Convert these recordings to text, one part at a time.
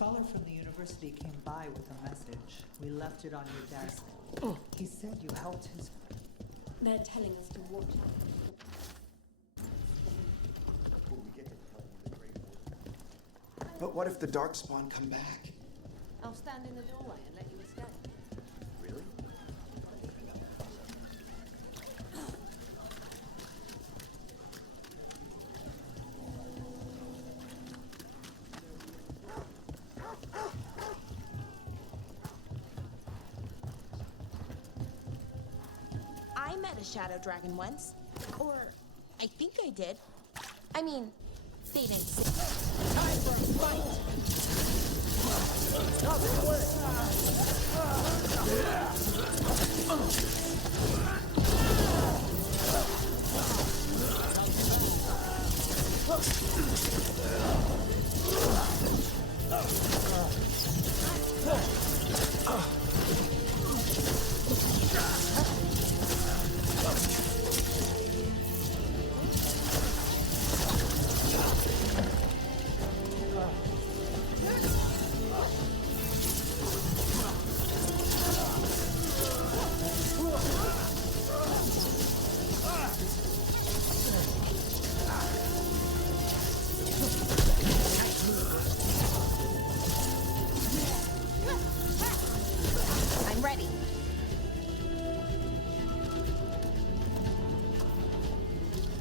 scholar from the university came by with a message. We left it on your desk. He said you helped his... They're telling us to watch out. But what if the Darkspawn come back? I'll stand in the doorway and let you escape. Really? I met a shadow dragon once. Or, I think I did. I mean, they didn't say. Time for a fight! I'm ready.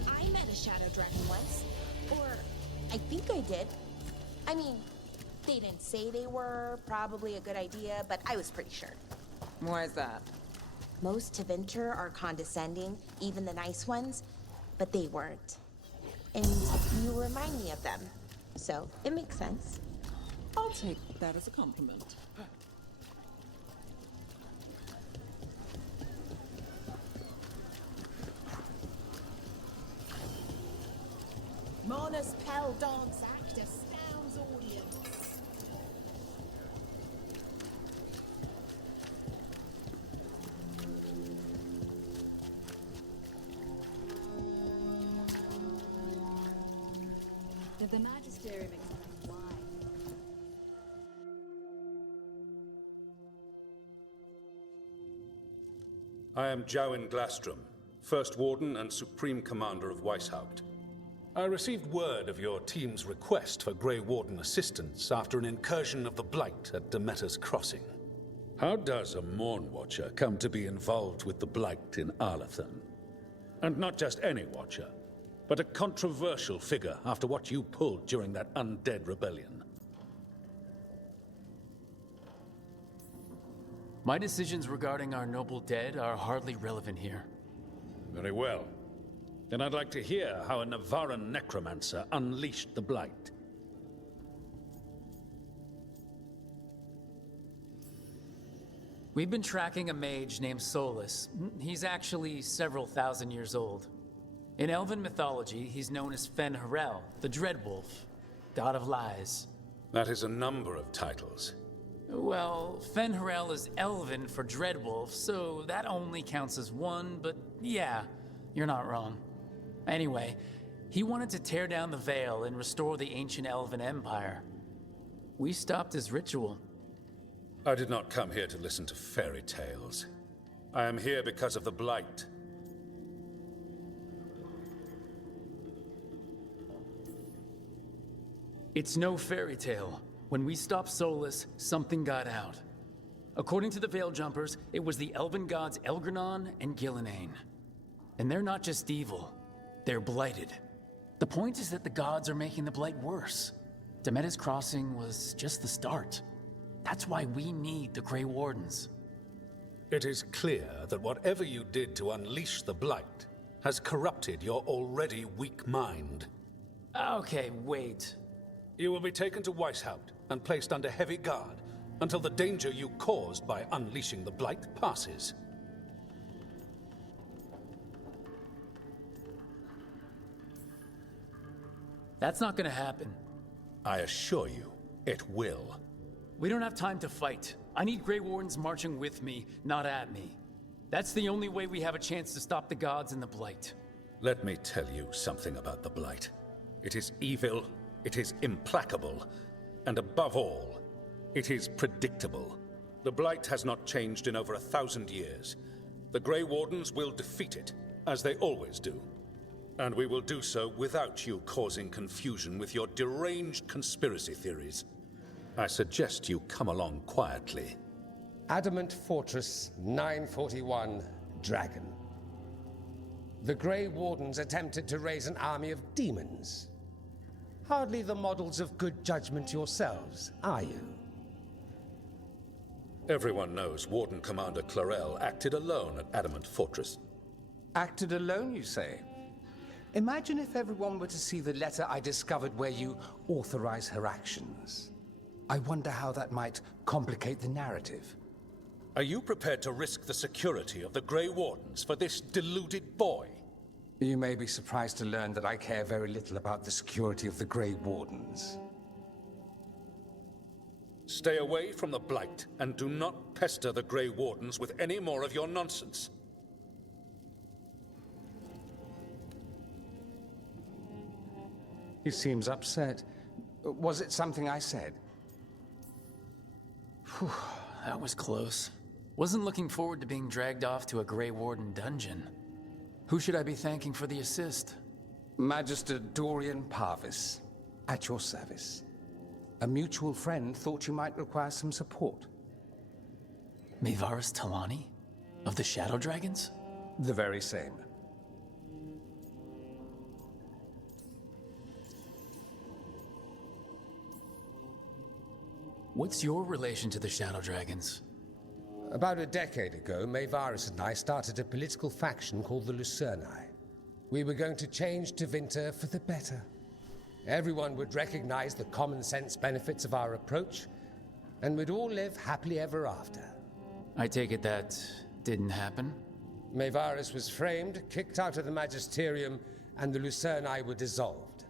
I met a shadow dragon once. Or, I think I did. I mean, they didn't say they were probably a good idea, but I was pretty sure. Why is that? Most Tevinter are condescending, even the nice ones, but they weren't. And you remind me of them, so it makes sense. I'll take that as a compliment. Mona's Pell dance act astounds audience. Did the Magisterium explain why? I am Jowen Glastrom, First Warden and Supreme Commander of Weishaupt. I received word of your team's request for Grey Warden assistance after an incursion of the Blight at Demeter's Crossing. How does a Morn Watcher come to be involved with the Blight in Arlathan? And not just any Watcher, but a controversial figure after what you pulled during that undead rebellion. My decisions regarding our noble dead are hardly relevant here. Very well. Then I'd like to hear how a Navaran necromancer unleashed the Blight. We've been tracking a mage named Solus. He's actually several thousand years old. In Elven mythology, he's known as Fen Harel, the Dreadwolf, god of lies. That is a number of titles. Well, Fen Harel is Elven for Dreadwolf, so that only counts as one, but yeah, you're not wrong. Anyway, he wanted to tear down the Veil and restore the ancient Elven Empire. We stopped his ritual. I did not come here to listen to fairy tales. I am here because of the Blight. It's no fairy tale. When we stopped Solus, something got out. According to the Veil Jumpers, it was the Elven gods Elgranon and Gillenane. And they're not just evil, they're blighted. The point is that the gods are making the Blight worse. Demeter's Crossing was just the start. That's why we need the Grey Wardens. It is clear that whatever you did to unleash the Blight has corrupted your already weak mind. Okay, wait. You will be taken to Weishaupt and placed under heavy guard until the danger you caused by unleashing the Blight passes. That's not gonna happen. I assure you, it will. We don't have time to fight. I need Grey Wardens marching with me, not at me. That's the only way we have a chance to stop the gods and the Blight. Let me tell you something about the Blight. It is evil, it is implacable, and above all, It is predictable. The Blight has not changed in over 1,000 years. The Grey Wardens will defeat it, as they always do. And we will do so without you causing confusion with your deranged conspiracy theories. I suggest you come along quietly. Adamant Fortress 941, Dragon. The Grey Wardens attempted to raise an army of demons. Hardly the models of good judgment yourselves, are you? Everyone knows Warden Commander Clarel acted alone at Adamant Fortress. Acted alone, you say? Imagine if everyone were to see the letter I discovered where you authorize her actions. I wonder how that might complicate the narrative. Are you prepared to risk the security of the Grey Wardens for this deluded boy? You may be surprised to learn that I care very little about the security of the Grey Wardens. Stay away from the Blight, and do not pester the Grey Wardens with any more of your nonsense. He seems upset. Was it something I said? Whew, that was close. Wasn't looking forward to being dragged off to a Grey Warden dungeon. Who should I be thanking for the assist? Magister Dorian Parvis, at your service. A mutual friend thought you might require some support. Maevaris Talani? Of the Shadow Dragons? The very same. What's your relation to the Shadow Dragons? About a decade ago, Maevaris and I started a political faction called the Lucerni. We were going to change Tevinter for the better. Everyone would recognize the common sense benefits of our approach, and we'd all live happily ever after. I take it that didn't happen? Maevaris was framed, kicked out of the Magisterium, and the Lucerni were dissolved.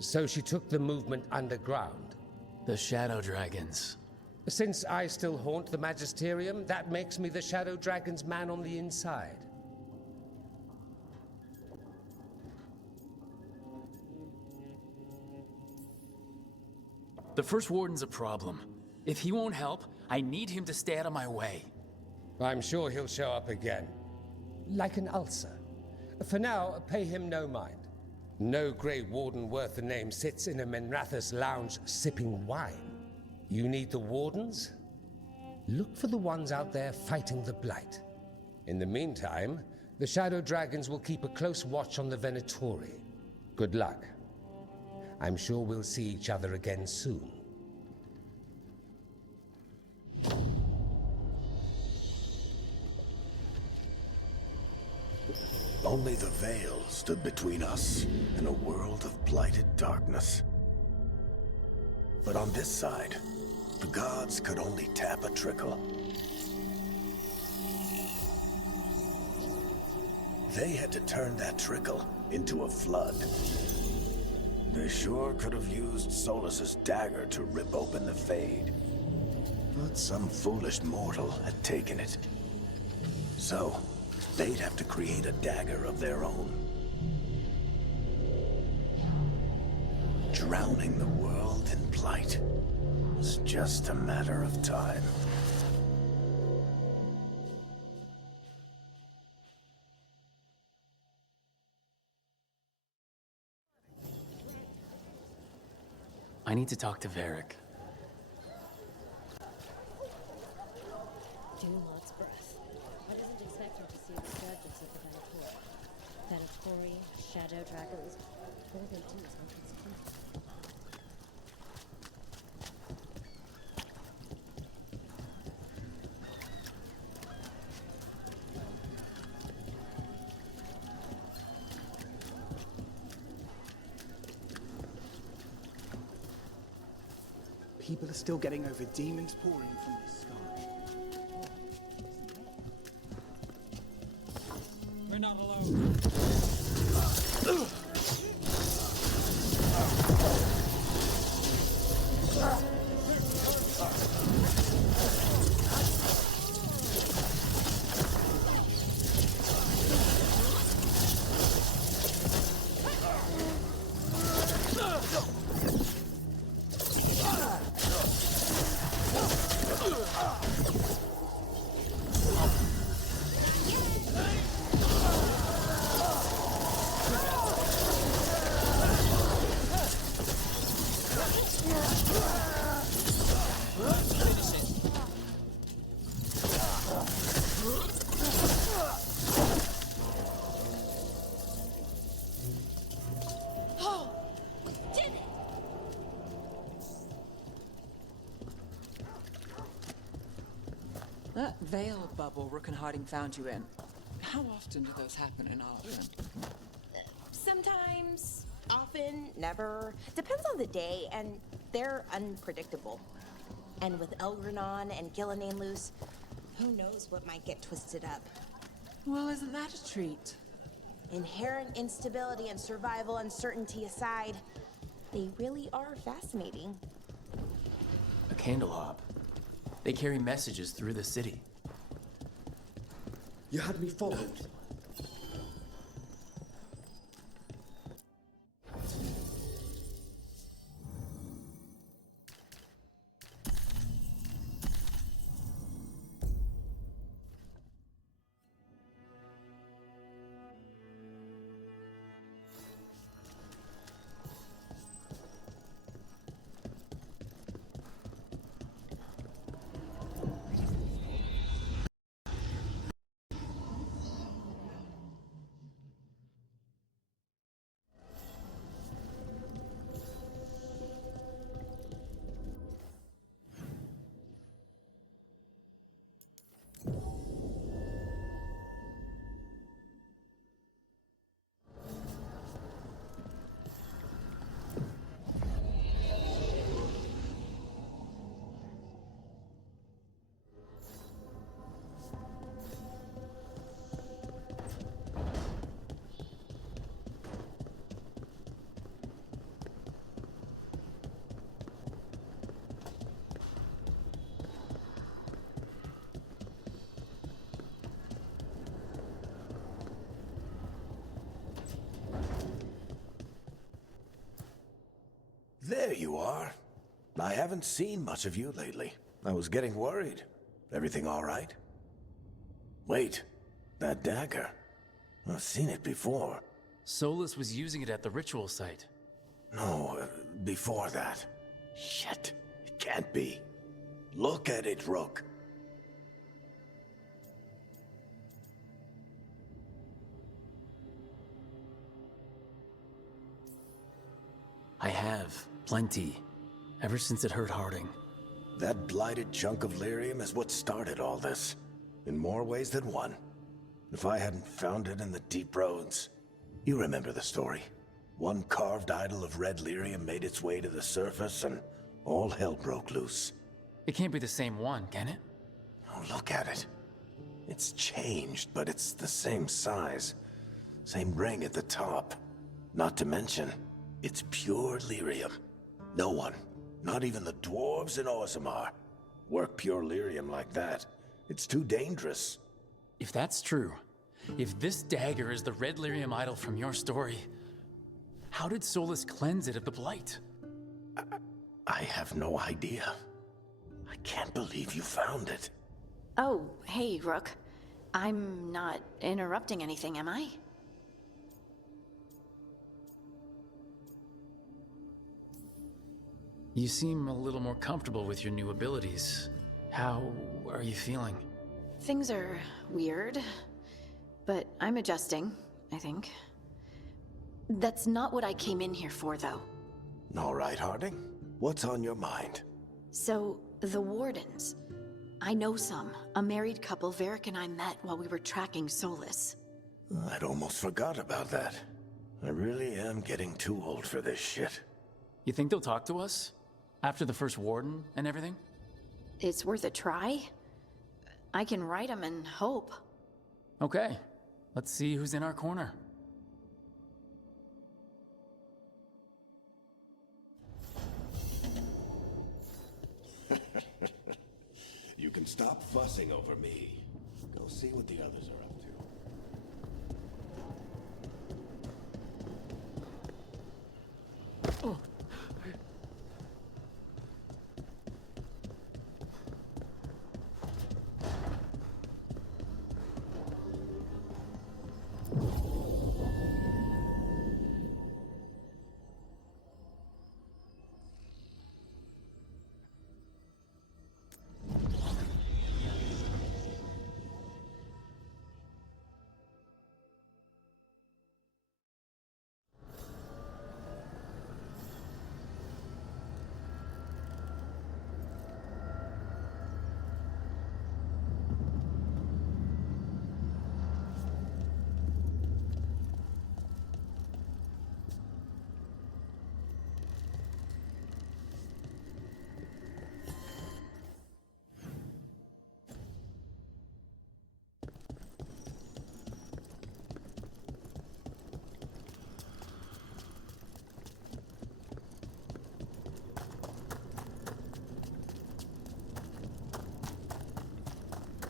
So she took the movement underground. The Shadow Dragons. Since I still haunt the Magisterium, that makes me the Shadow Dragon's man on the inside. The First Warden's a problem. If he won't help, I need him to stay out of my way. I'm sure he'll show up again. Like an ulcer. For now, pay him no mind. No Grey Warden worth the name sits in a Menrathus lounge sipping wine. You need the Wardens? Look for the ones out there fighting the Blight. In the meantime, the Shadow Dragons will keep a close watch on the Venatori. Good luck. I'm sure we'll see each other again soon. Only the veil stood between us and a world of blighted darkness. But on this side, the gods could only tap a trickle. They had to turn that trickle into a flood. They sure could have used Solus's dagger to rip open the Fade. But some foolish mortal had taken it. So, they'd have to create a dagger of their own. Drowning the world in blight was just a matter of time. I need to talk to Varric. Dumod's breath. I wasn't expecting to see the surface of the Venatori. Venatori, Shadow Dragons. All they do is make us confused. People are still getting over demons pouring from the sky. We're not alone. That veil bubble Rook and Harding found you in. How often do those happen in Arden? Sometimes, often, never. Depends on the day, and they're unpredictable. And with Elgranon and Gillenane loose, who knows what might get twisted up. Well, isn't that a treat? Inherent instability and survival uncertainty aside, they really are fascinating. A candle hop. They carry messages through the city. You had me followed. There you are. I haven't seen much of you lately. I was getting worried. Everything all right? Wait, that dagger. I've seen it before. Solus was using it at the ritual site. No, before that. Shit, it can't be. Look at it, Rook. I have. Plenty. Ever since it hurt Harding. That blighted chunk of lyrium is what started all this. In more ways than one. If I hadn't found it in the deep roads. You remember the story. One carved idol of red lyrium made its way to the surface and all hell broke loose. It can't be the same one, can it? Oh, look at it. It's changed, but it's the same size. Same ring at the top. Not to mention, it's pure lyrium. No one, not even the dwarves in Orzammar, work pure lyrium like that. It's too dangerous. If that's true, if this dagger is the red lyrium idol from your story, how did Solus cleanse it of the blight? I have no idea. I can't believe you found it. Oh, hey, Rook. I'm not interrupting anything, am I? You seem a little more comfortable with your new abilities. How are you feeling? Things are weird, but I'm adjusting, I think. That's not what I came in here for, though. All right, Harding. What's on your mind? So, the Wardens. I know some. A married couple Varric and I met while we were tracking Solus. I'd almost forgot about that. I really am getting too old for this shit. You think they'll talk to us? After the first warden and everything? It's worth a try. I can write them and hope. Okay. Let's see who's in our corner. You can stop fussing over me. Go see what the others are up to. Oh.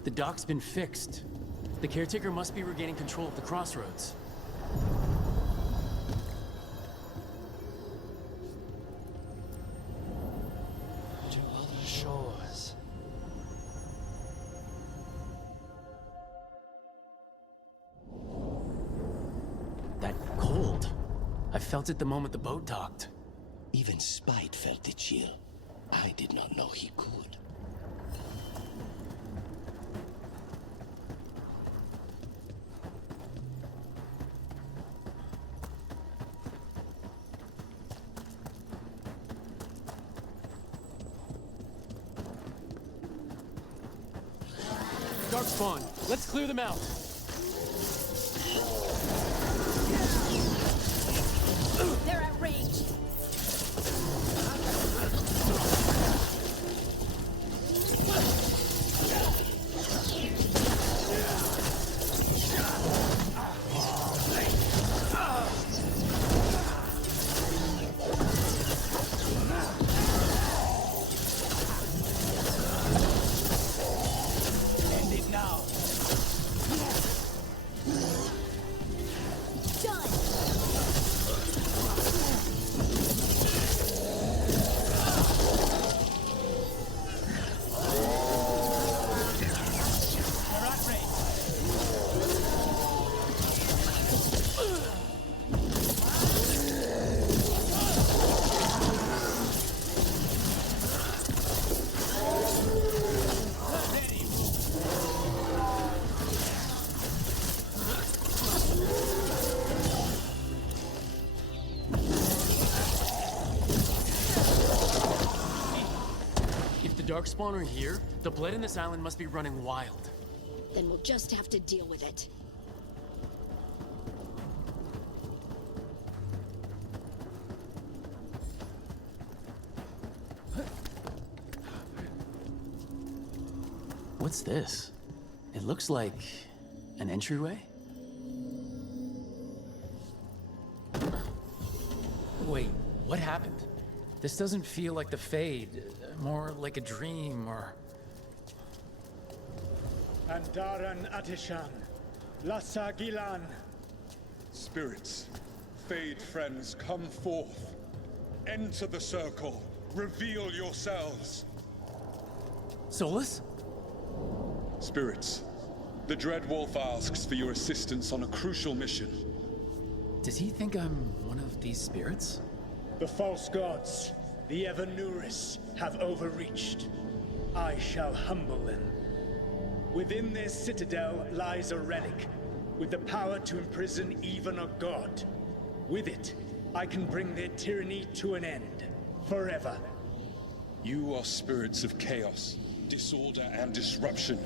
The dock's been fixed. The caretaker must be regaining control of the crossroads. To other shores. That cold. I felt it the moment the boat docked. Even Spite felt the chill. I did not know he could. Darkspawn, let's clear them out. They're at range. Darkspawn are here, the blood in this island must be running wild. Then we'll just have to deal with it. What's this? It looks like an entryway? Wait, what happened? This doesn't feel like the Fade, more like a dream or... Andaran Atishan, Lassa Gilan. Spirits, Fade friends, come forth. Enter the circle. Reveal yourselves. Solus? Spirits, the Dread Wolf asks for your assistance on a crucial mission. Does he think I'm one of these spirits? The false gods, the Evanuris, have overreached. I shall humble them. Within their citadel lies a relic, with the power to imprison even a god. With it, I can bring their tyranny to an end, forever. You are spirits of chaos, disorder, and disruption.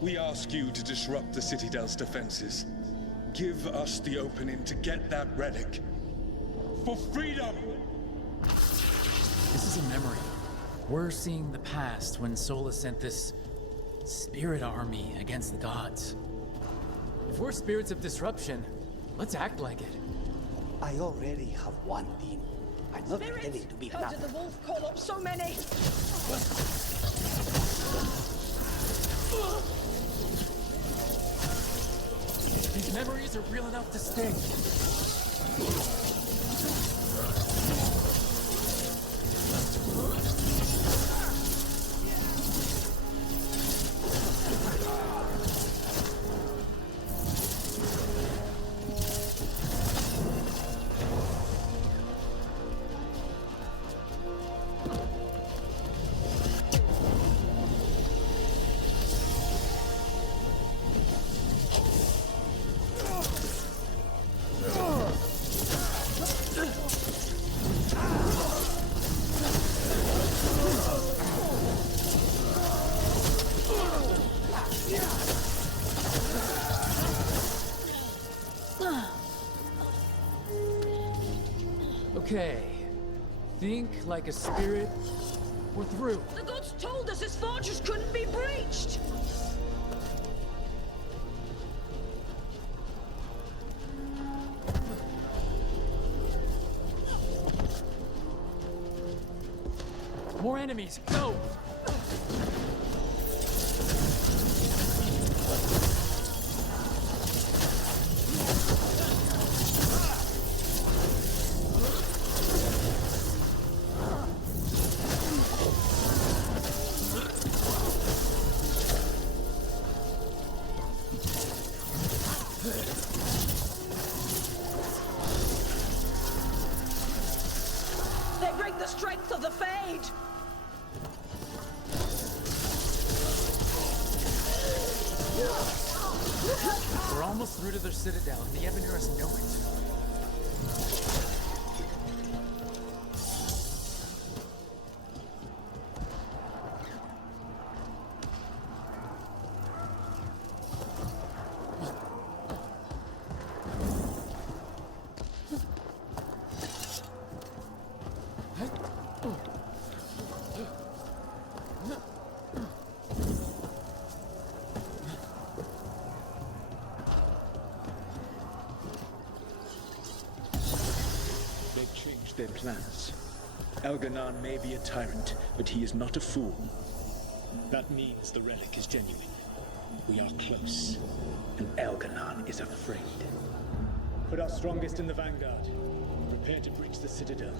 We ask you to disrupt the Citadel's defenses. Give us the opening to get that relic. For freedom! This is a memory. We're seeing the past when Solus sent this spirit army against the gods. If we're spirits of disruption, let's act like it. I already have one demon. I'm not ready to be How another. did the wolf call up so many? These memories are real enough to sting. Okay. Think like a spirit. We're through. The gods told us this fortress couldn't be breached! More enemies, go! us through to their citadel, and the Evaneris know it. They've changed their plans. Elganon may be a tyrant, but he is not a fool. That means the relic is genuine. We are close, and Elganon is afraid. Put our strongest in the vanguard. Prepare to breach the citadel.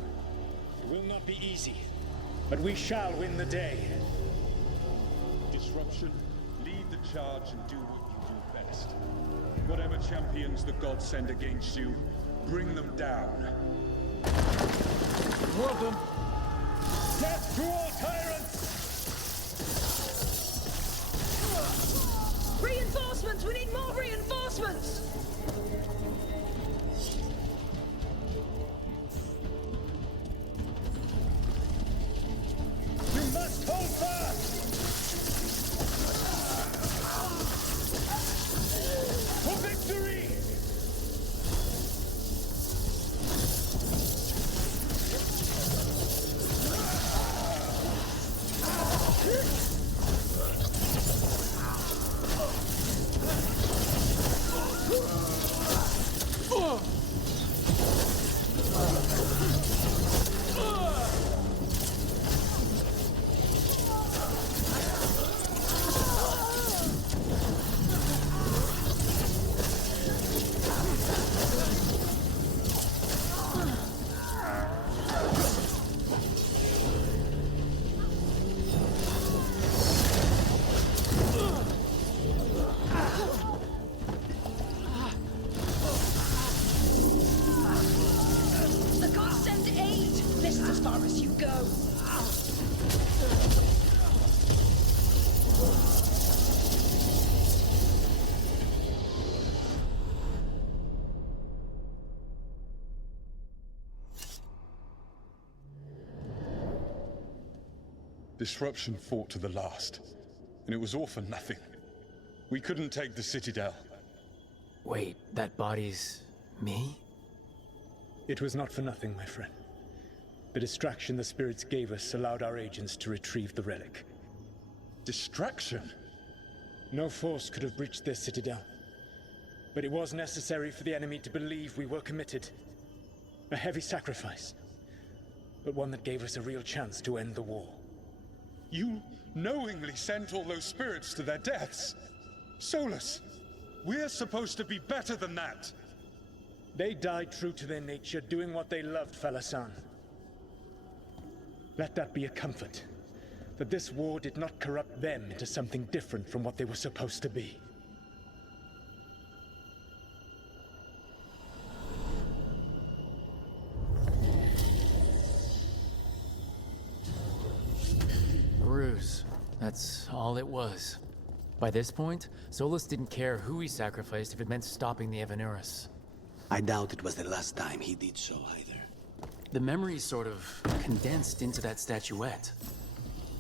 It will not be easy, but we shall win the day. Disruption, lead the charge and do what you do best. Whatever champions the gods send against you, bring them down. Welcome. Death to all tyrants! Reinforcements! We need more reinforcements! You must hold fast! For victory! The gods send aid! This is as far as you go! Disruption fought to the last, and it was all for nothing. We couldn't take the Citadel. Wait, that body's me? It was not for nothing, my friend. The distraction the spirits gave us allowed our agents to retrieve the relic. Distraction? No force could have breached this citadel. But it was necessary for the enemy to believe we were committed. A heavy sacrifice, but one that gave us a real chance to end the war. You knowingly sent all those spirits to their deaths. Solus, we're supposed to be better than that. They died true to their nature, doing what they loved, Falasan. Let that be a comfort, that this war did not corrupt them into something different from what they were supposed to be. Ruse. That's all it was. By this point, Solus didn't care who he sacrificed if it meant stopping the Evaneris. I doubt it was the last time he did so either. The memory sort of condensed into that statuette.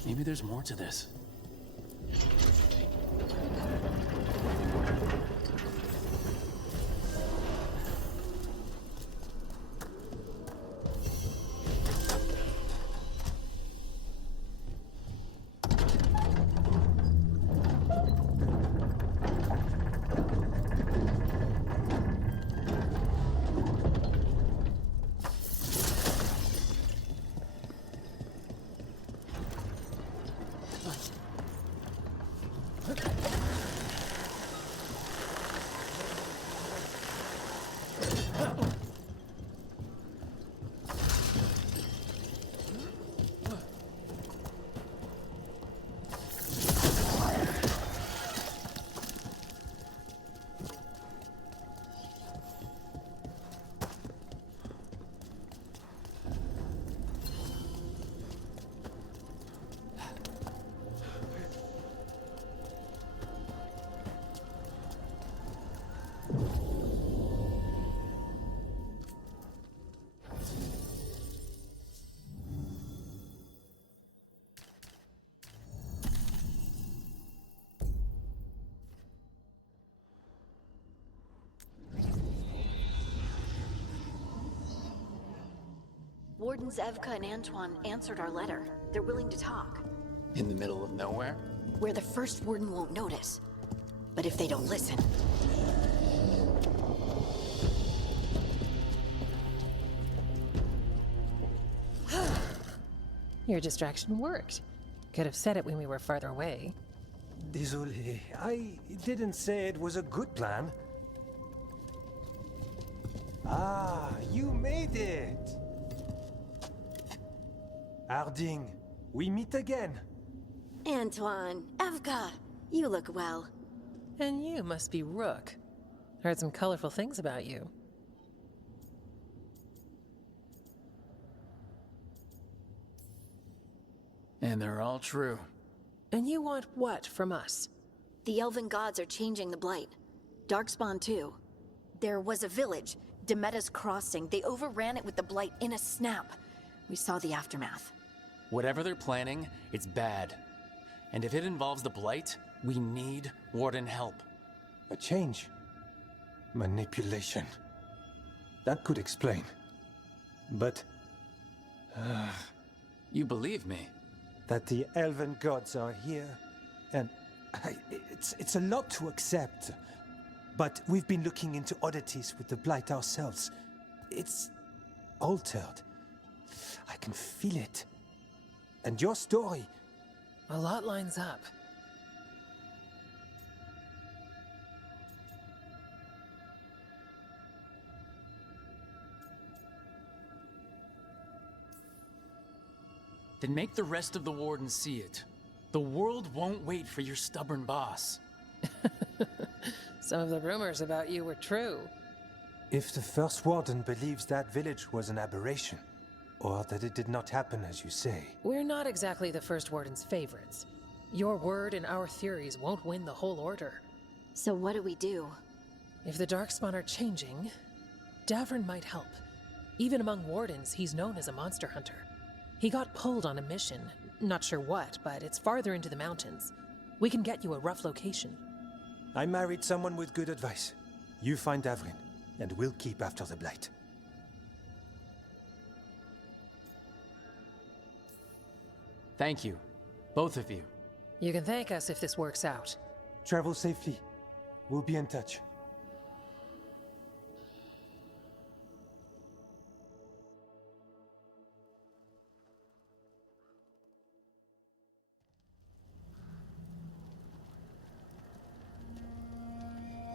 Maybe there's more to this. Wardens Evka and Antoine answered our letter. They're willing to talk. In the middle of nowhere? Where the first warden won't notice. But if they don't listen... Your distraction worked. Could have said it when we were farther away. Désolé, I didn't say it was a good plan. Ah, you made it! Harding, we meet again. Antoine, Evka, you look well. And you must be Rook. Heard some colorful things about you. And they're all true. And you want what from us? The Elven gods are changing the Blight. Darkspawn too. There was a village, Demetta's Crossing. They overran it with the Blight in a snap. We saw the aftermath. Whatever they're planning, it's bad. And if it involves the Blight, we need Warden help. A change. Manipulation. That could explain. But... You believe me? That the Elven gods are here, and... it's a lot to accept. But we've been looking into oddities with the Blight ourselves. It's... altered. I can feel it. And your story... A lot lines up. Then make the rest of the Wardens see it. The world won't wait for your stubborn boss. Some of the rumors about you were true. If the First Warden believes that village was an aberration, or that it did not happen as you say... We're not exactly the First Warden's favorites. Your word and our theories won't win the whole order. So what do we do? If the Darkspawn are changing, Davrin might help. Even among Wardens, he's known as a monster hunter. He got pulled on a mission. Not sure what, but it's farther into the mountains. We can get you a rough location. I married someone with good advice. You find Davrin, and we'll keep after the Blight. Thank you. Both of you. You can thank us if this works out. Travel safely. We'll be in touch.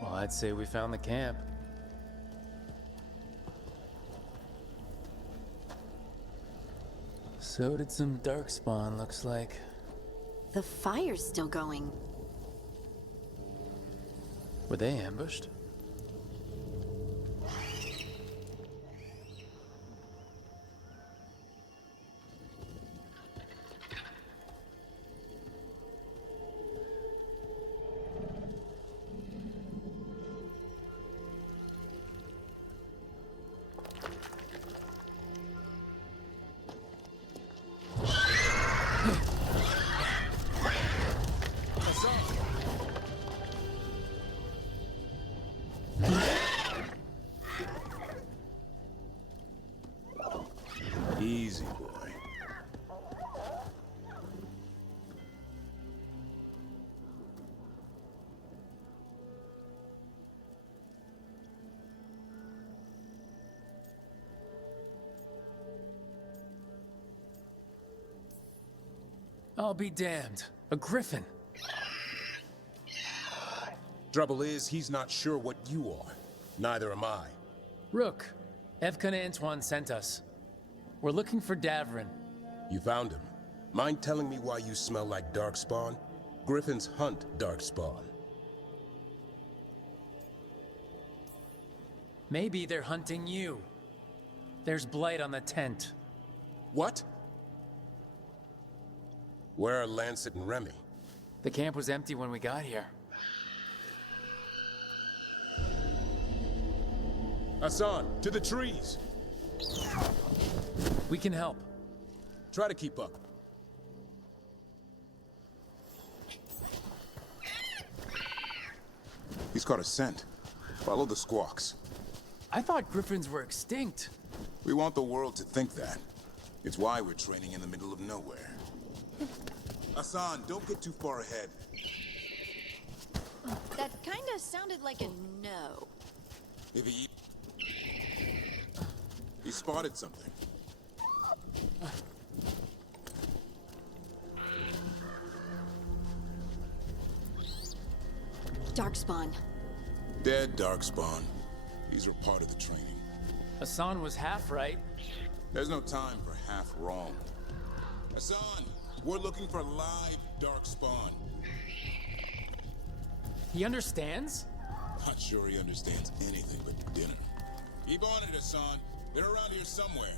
Well, I'd say we found the camp. So did some Darkspawn, looks like. The fire's still going. Were they ambushed? Easy, boy. I'll be damned. A griffin. Trouble is, he's not sure what you are. Neither am I. Rook, Evka and Antoine sent us. We're looking for Davrin. You found him. Mind telling me why you smell like Darkspawn? Griffins hunt Darkspawn. Maybe they're hunting you. There's blight on the tent. What? Where are Lancet and Remy? The camp was empty when we got here. Hassan, to the trees! We can help. Try to keep up. He's caught a scent. Follow the squawks. I thought griffins were extinct. We want the world to think that. It's why we're training in the middle of nowhere. Hassan, don't get too far ahead. That kinda sounded like a no. If he spotted something. Darkspawn. Dead Darkspawn. These are part of the training. Hassan was half right. There's no time for half wrong. Hassan, we're looking for live Darkspawn. He understands? Not sure he understands anything but dinner. Keep on it, Hassan. They're around here somewhere.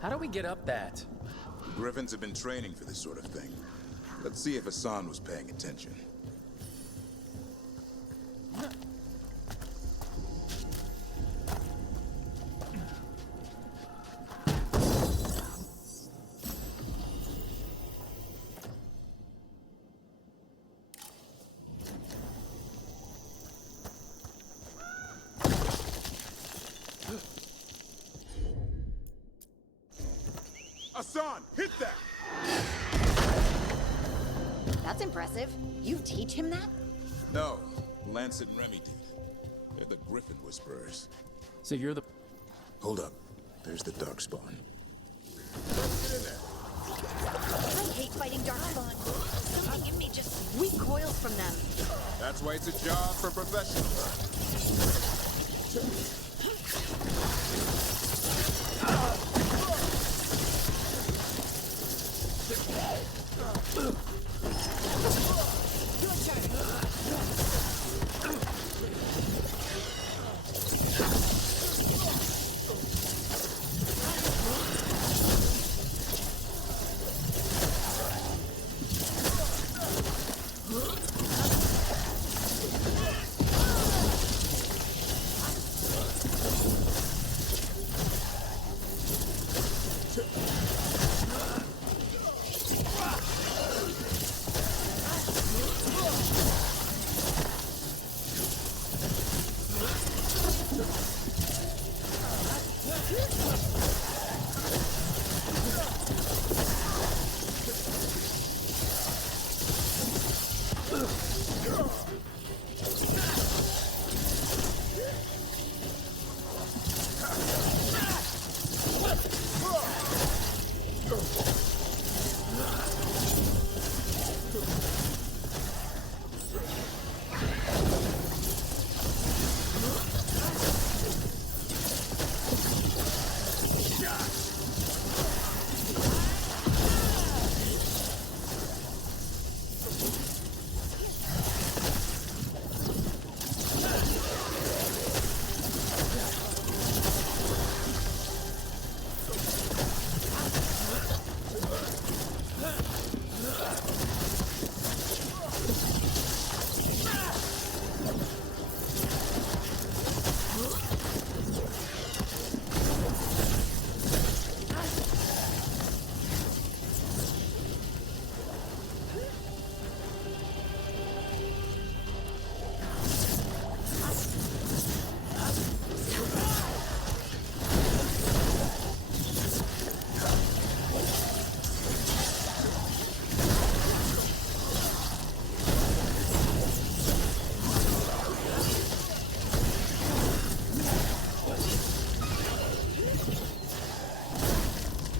How do we get up that? Griffins have been training for this sort of thing. Let's see if Hassan was paying attention. Hassan, hit that! That's impressive. You teach him that? No, Lance and Remy did. They're the Griffin Whisperers. So you're the... Hold up. There's the Darkspawn. Get in there. I hate fighting Darkspawn. Something in me just recoils from them. That's why it's a job for professionals.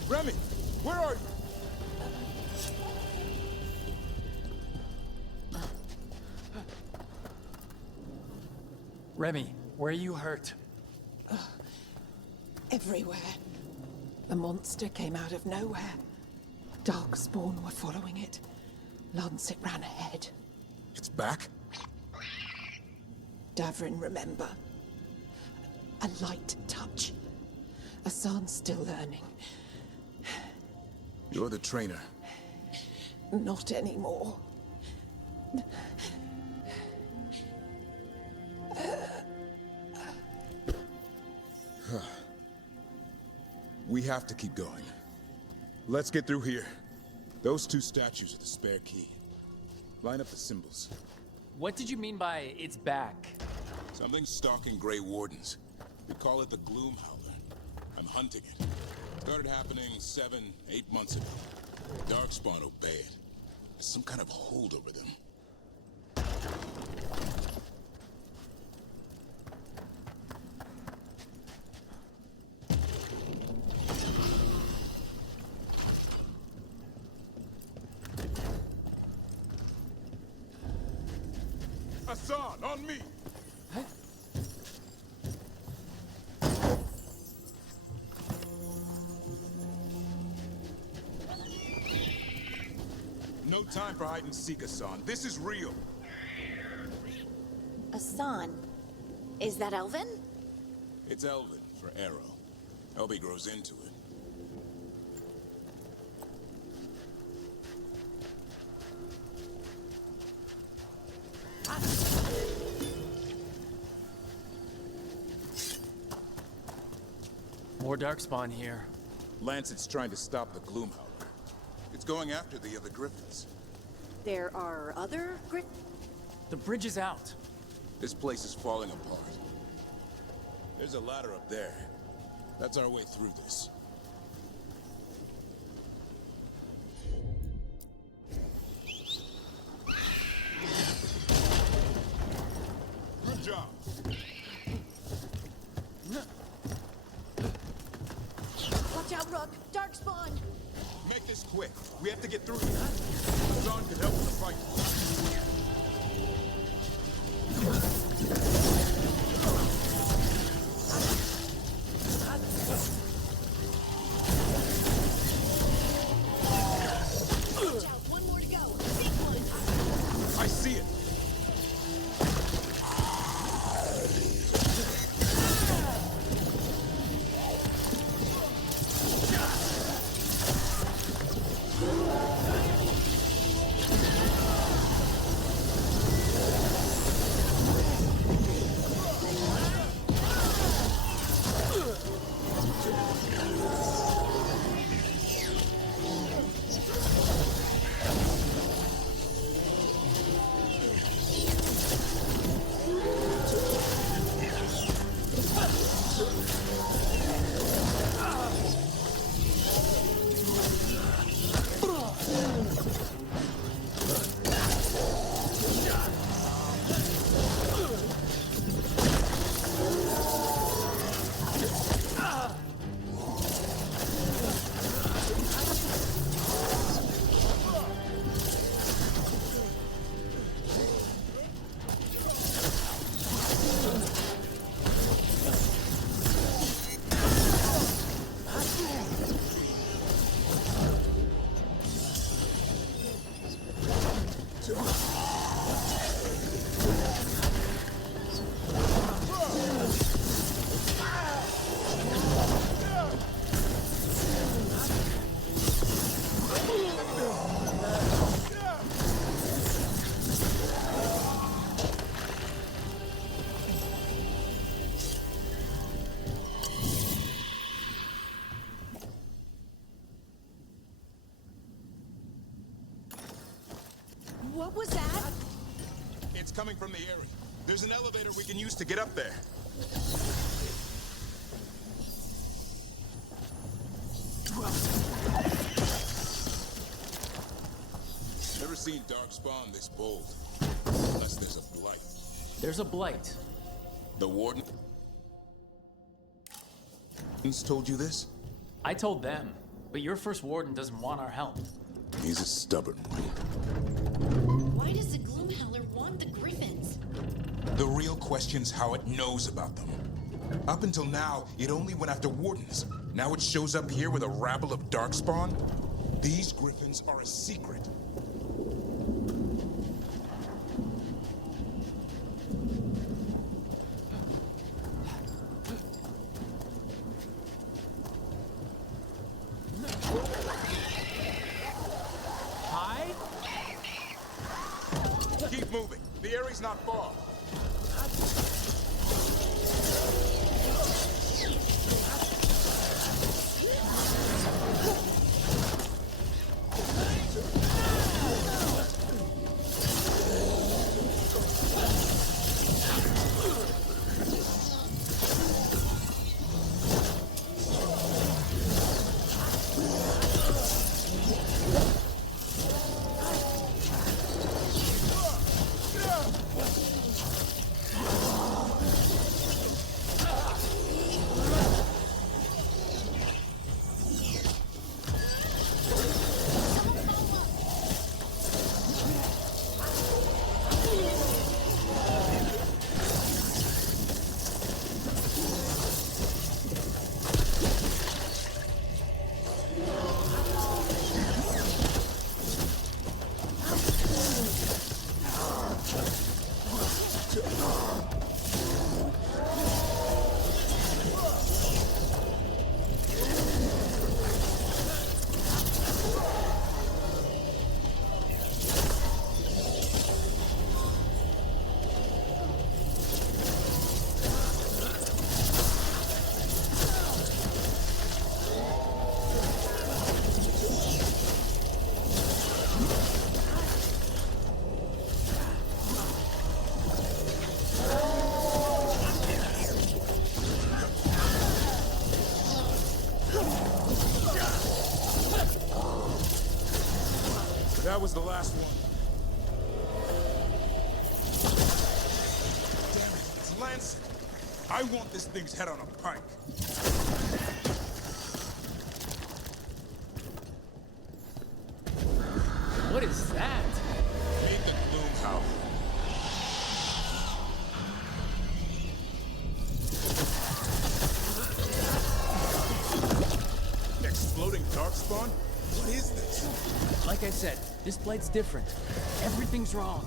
Remy, where are you? Remy, where are you hurt? Everywhere. The monster came out of nowhere. Darkspawn were following it. Lancet ran ahead. It's back? Davrin, remember. A light touch. Hassan's still learning. You're the trainer. Not anymore. We have to keep going. Let's get through here. Those two statues are the spare key. Line up the symbols. What did you mean by it's back? Something's stalking Grey Wardens. We call it the Gloom Howler. I'm hunting it. Started happening 7, 8 months ago. Darkspawn obey it. There's some kind of hold over them. Hassan, on me! No time for hide and seek, Hassan. This is real. Asan, is that Elven? It's Elven for arrow. Elby grows into it. More Darkspawn here. Lancet's trying to stop the Gloom Howler. It's going after the other Griffins. There are other The bridge is out. This place is falling apart. There's a ladder up there. That's our way through this. Good job. Watch out, Rook! Darkspawn! Make this quick. We have to get through here. Hassan could help with the fight. Watch out, one more to go. Big one. I see it. What was that? It's coming from the area. There's an elevator we can use to get up there. Never seen Darkspawn this bold. Unless there's a blight. There's a blight. The Warden told you this? I told them, but your first warden doesn't want our help. He's a stubborn one. Why does the Gloomhowler want the Griffins? The real question's how it knows about them. Up until now, it only went after Wardens. Now it shows up here with a rabble of Darkspawn? These Griffins are a secret. Keep moving. The area's not far. That was the last one. Damn it, it's Lancet. I want this thing's head on a pike. What is that? Meet the Gloom Howler. Exploding darkspawn? What is this? Like I said, this blight's different. Everything's wrong.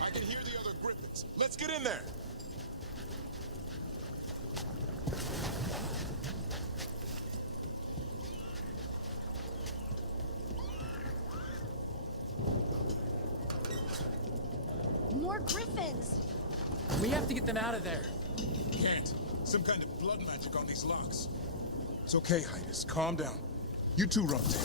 I can hear the other griffins. Let's get in there. More griffins! We have to get them out of there. Can't. Some kind of blood magic on these locks. It's okay, Hydas. Calm down. You two run tail.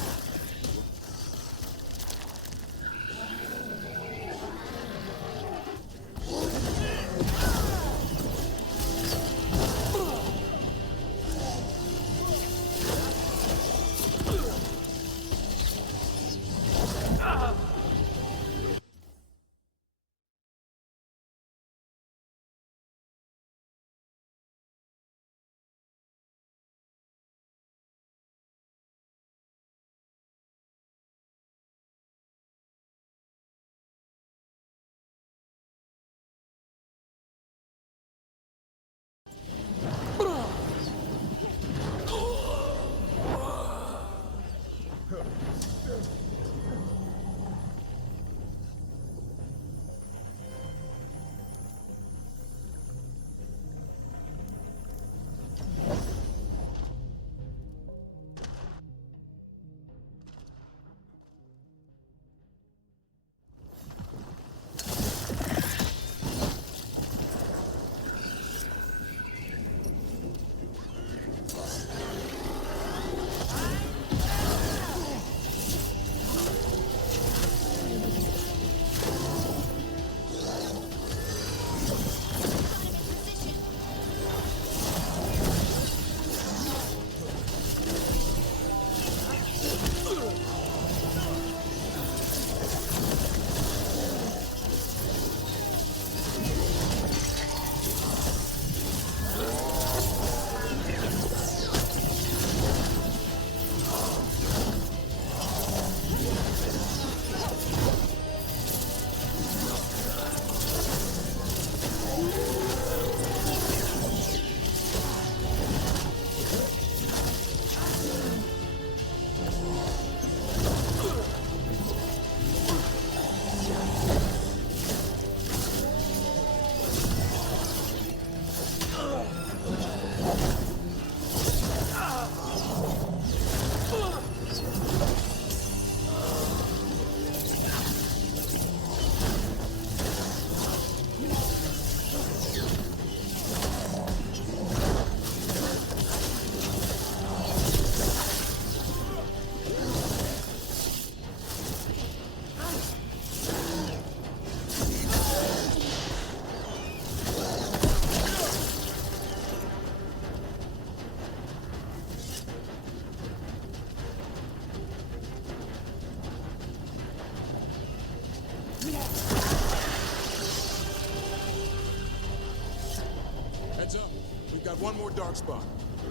Heads up. We've got one more dark spot.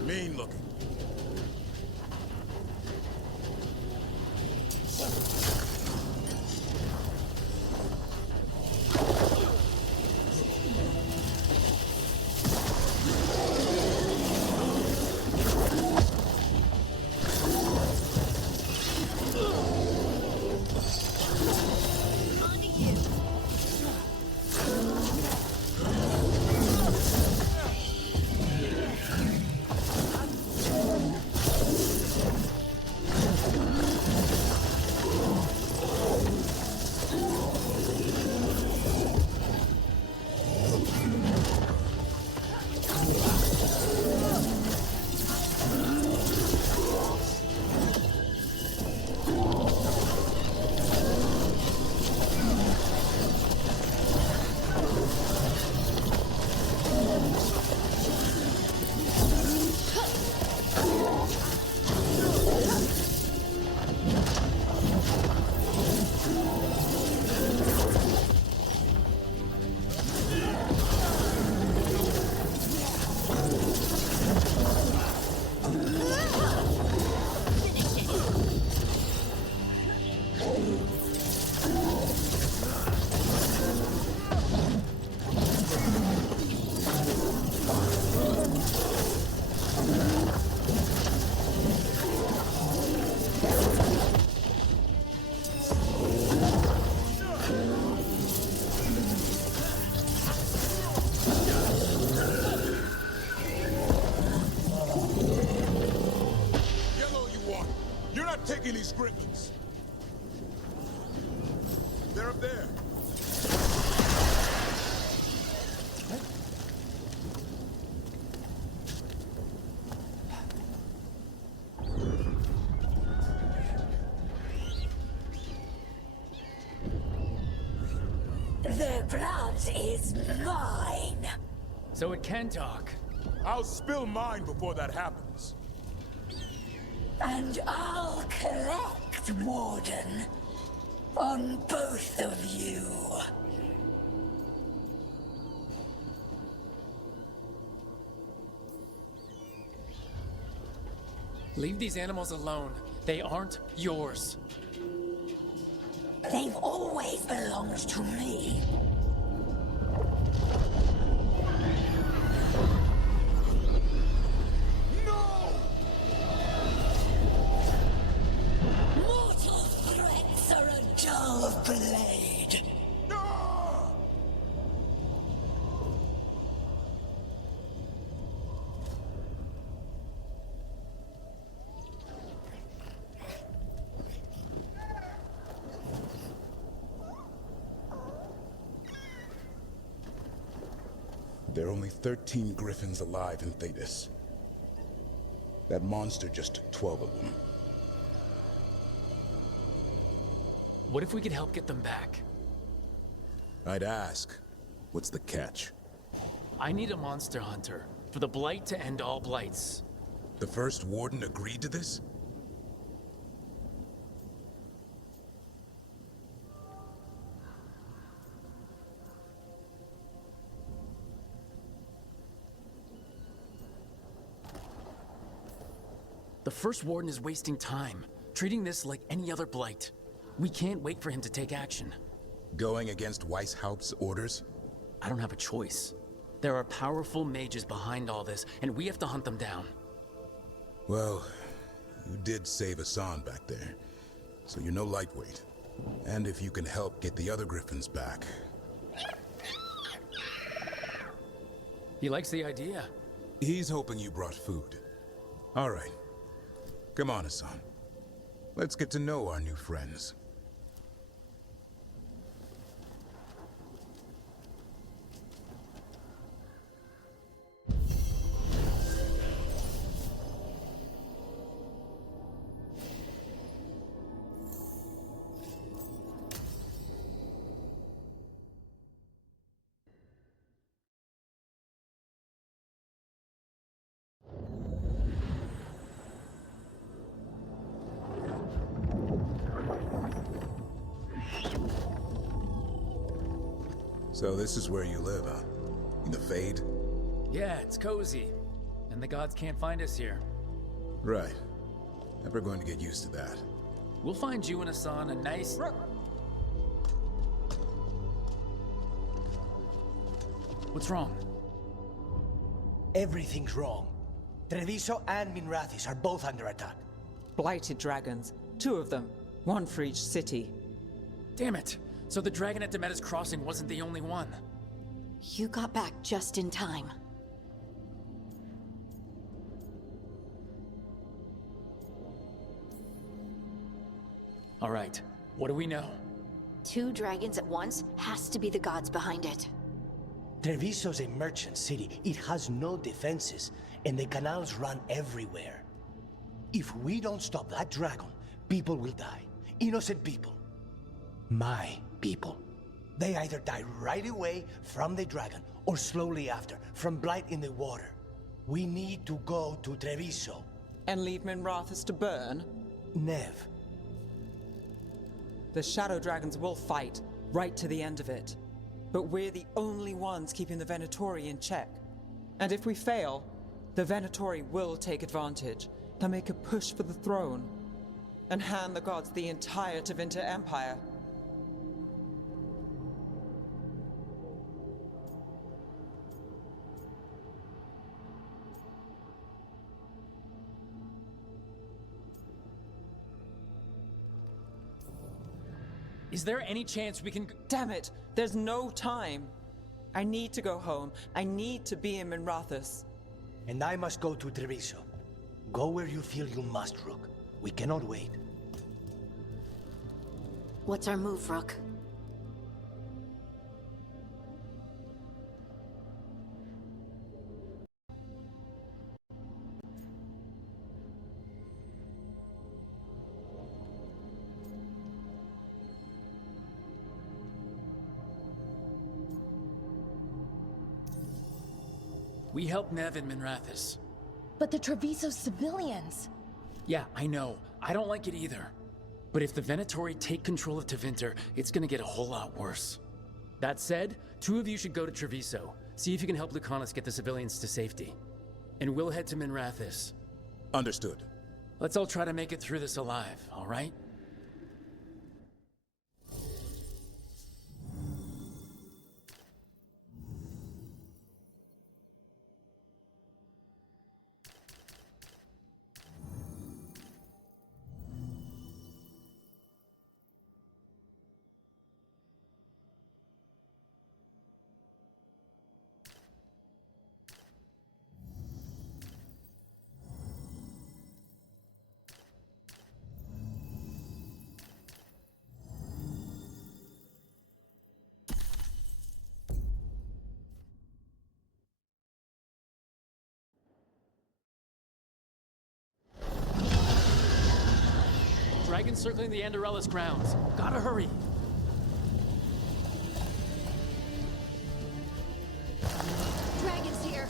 Mean looking. Taking these griffins. They're up there. The blood is mine. So it can talk. I'll spill mine before that happens. And I'll collect, Warden, on both of you. Leave these animals alone. They aren't yours. They've always belonged to me. Mortal threats are a dull blade. There are only 13 griffins alive in Thetis. That monster just took 12 of them. What if we could help get them back? I'd ask, what's the catch? I need a monster hunter for the Blight to end all blights. The first warden agreed to this? The First Warden is wasting time, treating this like any other blight. We can't wait for him to take action. Going against Weishaupt's orders? I don't have a choice. There are powerful mages behind all this, and we have to hunt them down. Well, you did save Hassan back there, so you're no lightweight. And if you can help get the other griffins back... He likes the idea. He's hoping you brought food. All right. Come on, Hassan. Let's get to know our new friends. So this is where you live, huh? In the Fade? Yeah, it's cozy. And the gods can't find us here. Right. Never going to get used to that. We'll find you and Hassan a nice... What's wrong? Everything's wrong. Treviso and Minrathis are both under attack. Blighted dragons. 2 of them. 1 for each city. Damn it! So the dragon at Demeter's Crossing wasn't the only one. You got back just in time. All right, what do we know? 2 dragons at once has to be the gods behind it. Treviso's a merchant city. It has no defenses, and the canals run everywhere. If we don't stop that dragon, people will die. Innocent people. My people. They either die right away from the dragon, or slowly after, from blight in the water. We need to go to Treviso. And leave Minrathis to burn? Nev, The Shadow Dragons will fight, right to the end of it. But we're the only ones keeping the Venatori in check. And if we fail, the Venatori will take advantage and make a push for the throne, and hand the gods the entire Tevinter Empire. Is there any chance we can... Damn it! There's no time! I need to go home. I need to be in Minrathous. And I must go to Treviso. Go where you feel you must, Rook. We cannot wait. What's our move, Rook? We helped Nev in Minrathous. But the Treviso civilians... Yeah, I know. I don't like it either. But if the Venatori take control of Tevinter, it's gonna get a whole lot worse. That said, 2 of you should go to Treviso. See if you can help Lucanus get the civilians to safety. And we'll head to Minrathous. Understood. Let's all try to make it through this alive, all right? Dragons circling the Anderella's grounds. Gotta hurry. Dragons here.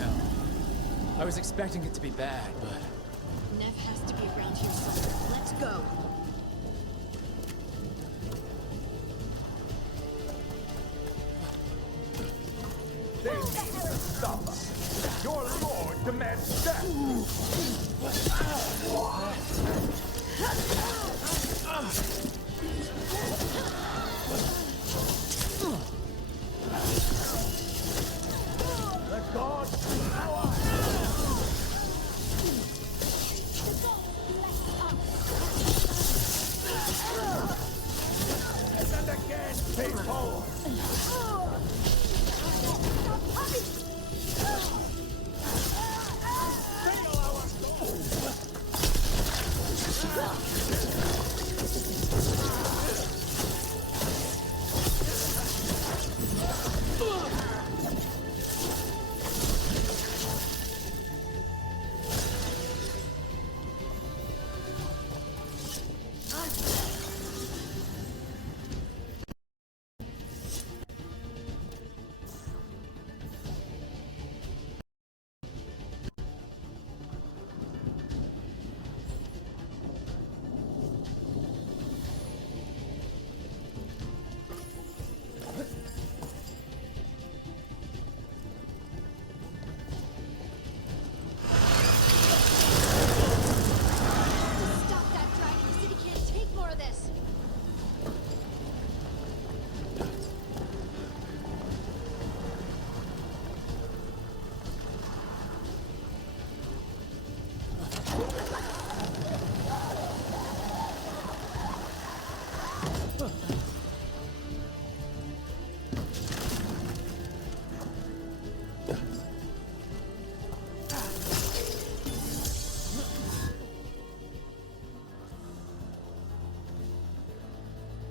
No. I was expecting it to be bad, but... Nev has to be around here somewhere. Let's go. They need to stop us. Your lord demands death. The gods power. And again, people.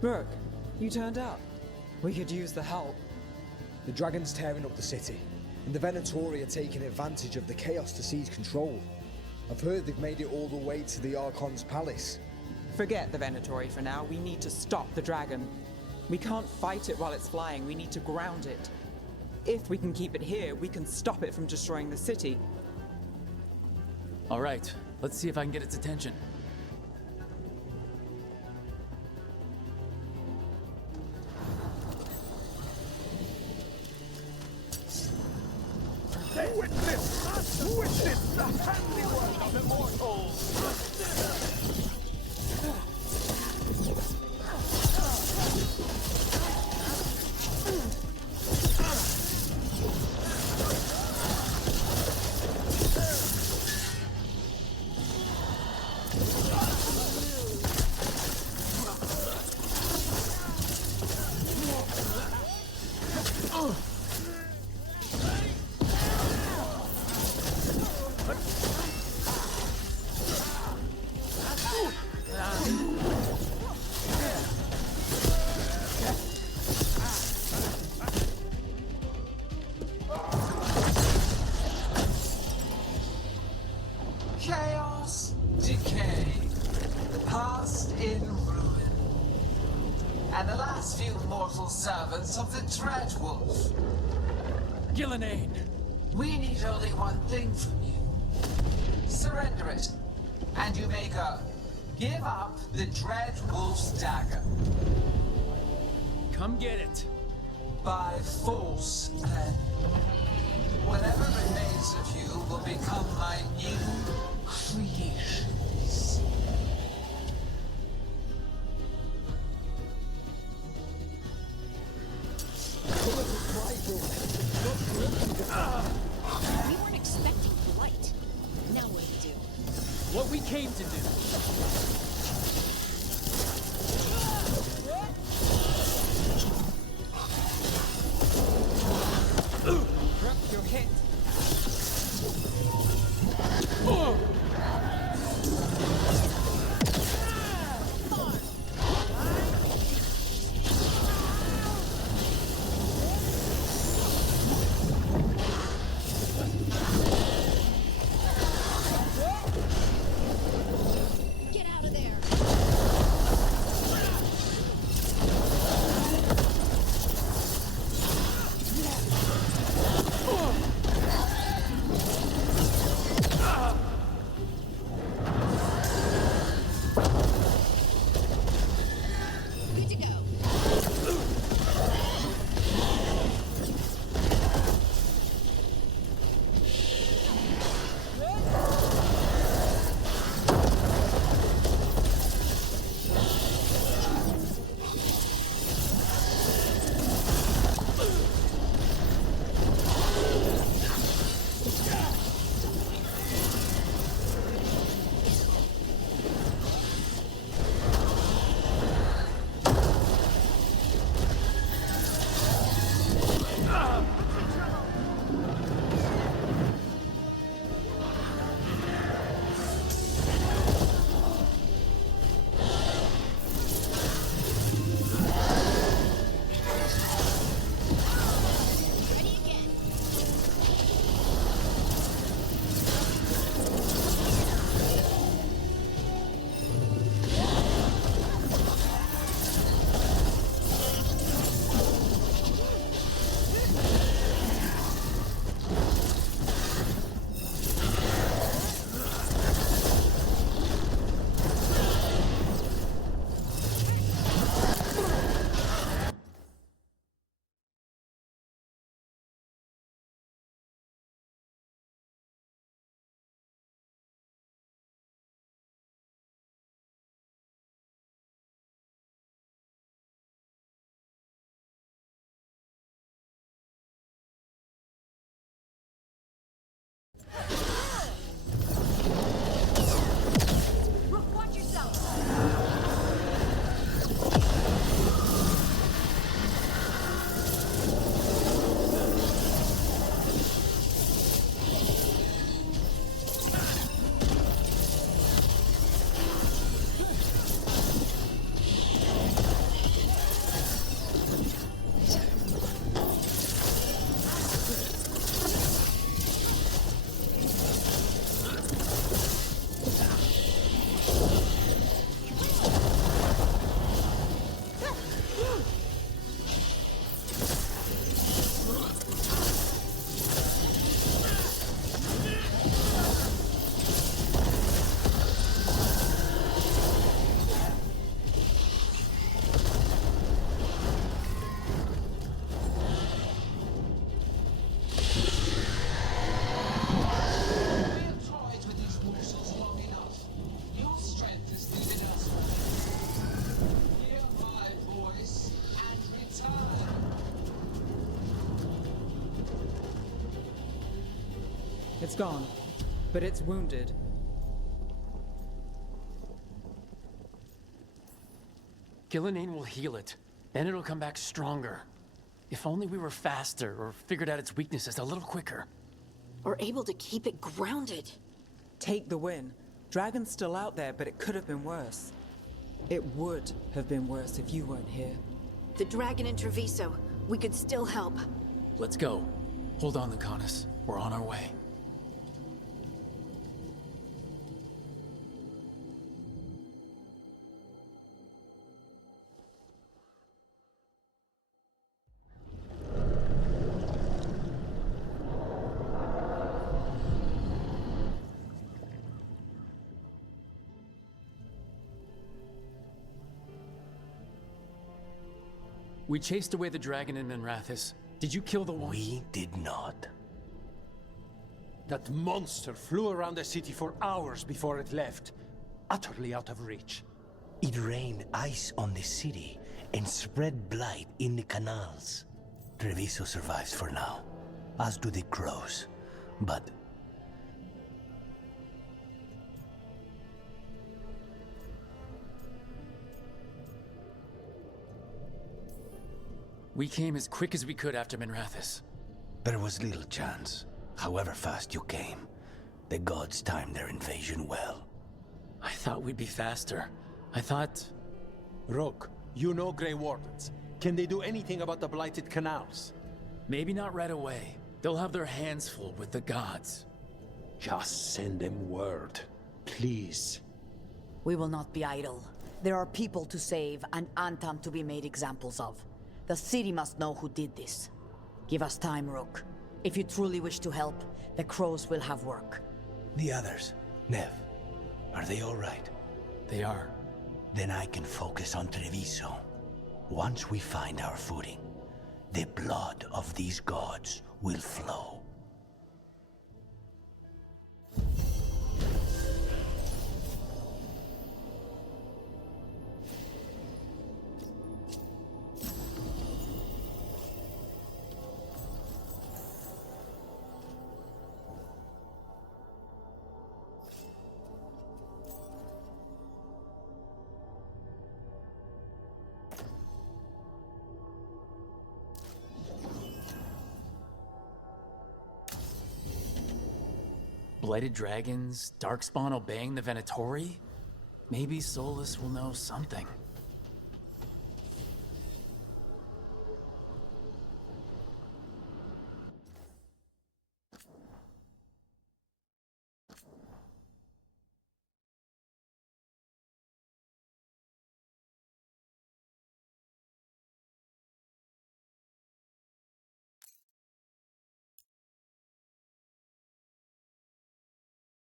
Rook, you turned up. We could use the help. The dragon's tearing up the city, and the Venatori are taking advantage of the chaos to seize control. I've heard they've made it all the way to the Archon's palace. Forget the Venatori for now. We need to stop the dragon. We can't fight it while it's flying. We need to ground it. If we can keep it here, we can stop it from destroying the city. All right, let's see if I can get its attention. dust in ruin. And the last few mortal servants of the Dreadwolf. Gillenane! We need only one thing from you. Surrender it, and you may go. Give up the Dreadwolf's dagger. Come get it. By force, then. Whatever remains of you will become my new creations. We weren't expecting blight. Now what do we do? What we came to do. Drop your hit. Get out of there! Good to go. Ready again. Rook, watch yourself! We've toyed with these morsels long enough. Your strength is leaving us. Hear my voice and return. It's gone, but it's wounded. Gillenane will heal it. Then it'll come back stronger. If only we were faster or figured out its weaknesses a little quicker. Or able to keep it grounded. Take the win. Dragon's still out there, but it could have been worse. It would have been worse if you weren't here. The dragon in Treviso. We could still help. Let's go. Hold on, Lucanus. We're on our way. We chased away the dragon in Minrathis. Did you kill the one? We did not. That monster flew around the city for hours before it left, utterly out of reach. It rained ice on the city and spread blight in the canals. Treviso survives for now, as do the crows. But we came as quick as we could after Minrathis. there was little chance. However fast you came, the gods timed their invasion well. I thought we'd be faster. I thought... Rogue, you know Grey Wardens. Can they do anything about the blighted canals? Maybe not right away. They'll have their hands full with the gods. Just send them word, please. We will not be idle. There are people to save and Antam to be made examples of. The city must know who did this. Give us time, Rook. If you truly wish to help, the crows will have work. The others, Nev, are they all right? They are. Then I can focus on Treviso. Once we find our footing, the blood of these gods will flow. Blighted dragons, Darkspawn obeying the Venatori? Maybe Solus will know something.